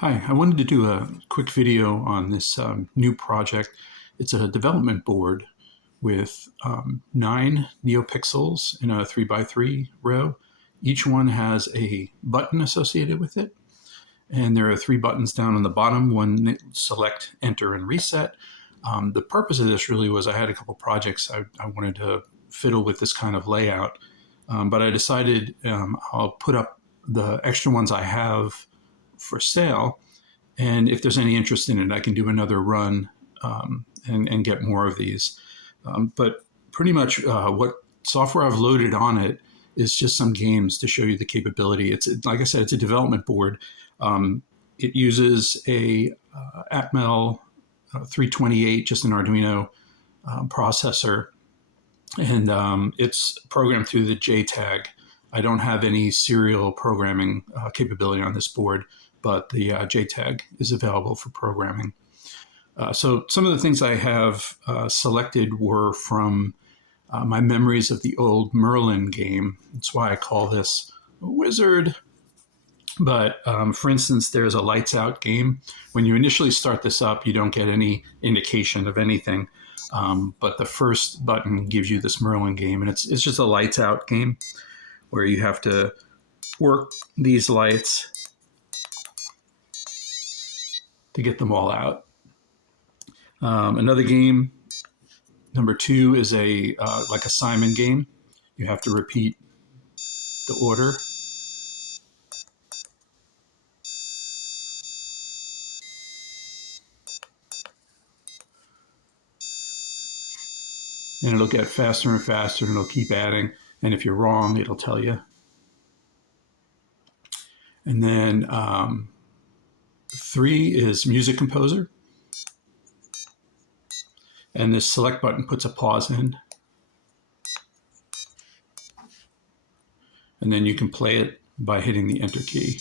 Hi, I wanted to do a quick video on this new project. It's a development board with 9 neopixels in a 3 by 3 row. Each one has a button associated with it, and there are 3 buttons down on the bottom. One, select, enter, and reset. The purpose of this really was I had a couple projects I wanted to fiddle with this kind of layout, but I decided I'll put up the extra ones I have for sale, and if there's any interest in it, I can do another run and get more of these. But pretty much what software I've loaded on it is just some games to show you the capability. It's, like I said, it's a development board. It uses a Atmel 328, just an Arduino processor, and it's programmed through the JTAG. I don't have any serial programming capability on this board, but the JTAG is available for programming. So some of the things I have selected were from my memories of the old Merlin game. That's why I call this Wizzard. But for instance, there's a lights out game. When you initially start this up, you don't get any indication of anything. But the first button gives you this Merlin game, and it's just a lights out game where you have to work these lights to get them all out. Another game, number 2, is a like a Simon game. You have to repeat the order. And it'll get faster and faster, and it'll keep adding. And if you're wrong, it'll tell you. And then 3 is Music Composer. And this select button puts a pause in. And then you can play it by hitting the enter key.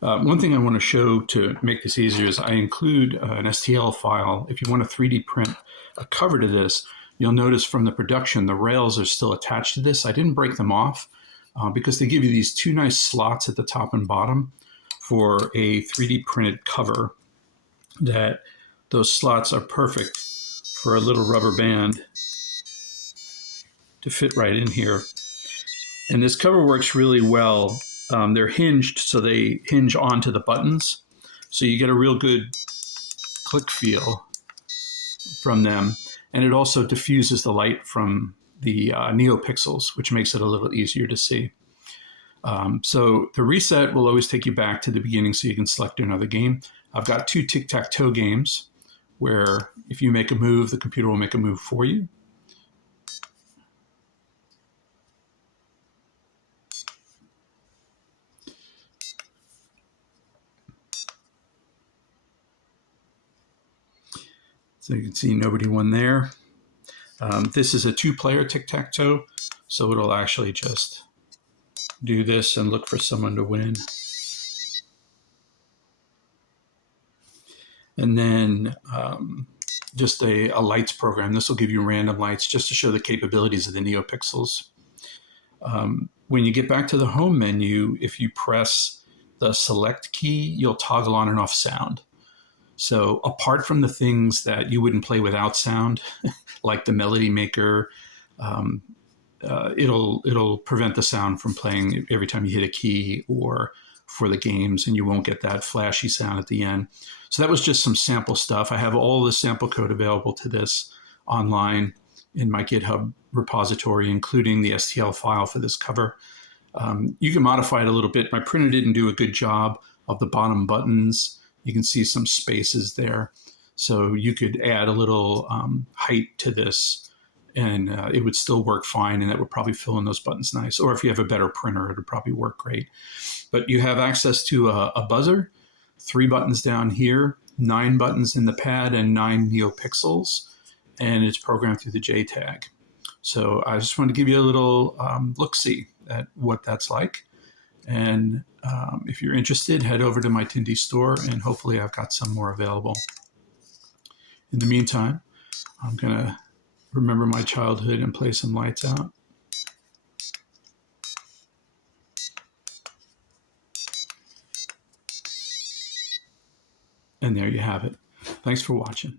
One thing I want to show to make this easier is I include an STL file. If you want to 3D print a cover to this, you'll notice from the production, the rails are still attached to this. I didn't break them off because they give you these 2 nice slots at the top and bottom for a 3D printed cover. That those slots are perfect for a little rubber band to fit right in here. And this cover works really well. They're hinged, so they hinge onto the buttons. So you get a real good click feel from them. And it also diffuses the light from the neopixels, which makes it a little easier to see. So the reset will always take you back to the beginning so you can select another game. I've got 2 tic-tac-toe games where if you make a move, the computer will make a move for you. So you can see nobody won there. This is a 2-player tic-tac-toe, so it'll actually just do this and look for someone to win. And then just a lights program. This will give you random lights just to show the capabilities of the neopixels. When you get back to the home menu, if you press the select key, you'll toggle on and off sound. So apart from the things that you wouldn't play without sound, like the melody maker, it'll prevent the sound from playing every time you hit a key, or for the games, and you won't get that flashy sound at the end. So that was just some sample stuff. I have all the sample code available to this online in my GitHub repository, including the STL file for this cover. You can modify it a little bit. My printer didn't do a good job of the bottom buttons. You can see some spaces there. So you could add a little height to this, and it would still work fine, and that would probably fill in those buttons nice. Or if you have a better printer, it would probably work great. But you have access to a buzzer, 3 buttons down here, 9 buttons in the pad, and 9 neopixels, and it's programmed through the JTAG. So I just wanted to give you a little look-see at what that's like. And if you're interested, head over to my Tindie store, and hopefully I've got some more available. In the meantime, I'm going to remember my childhood and play some lights out. And there you have it. Thanks for watching.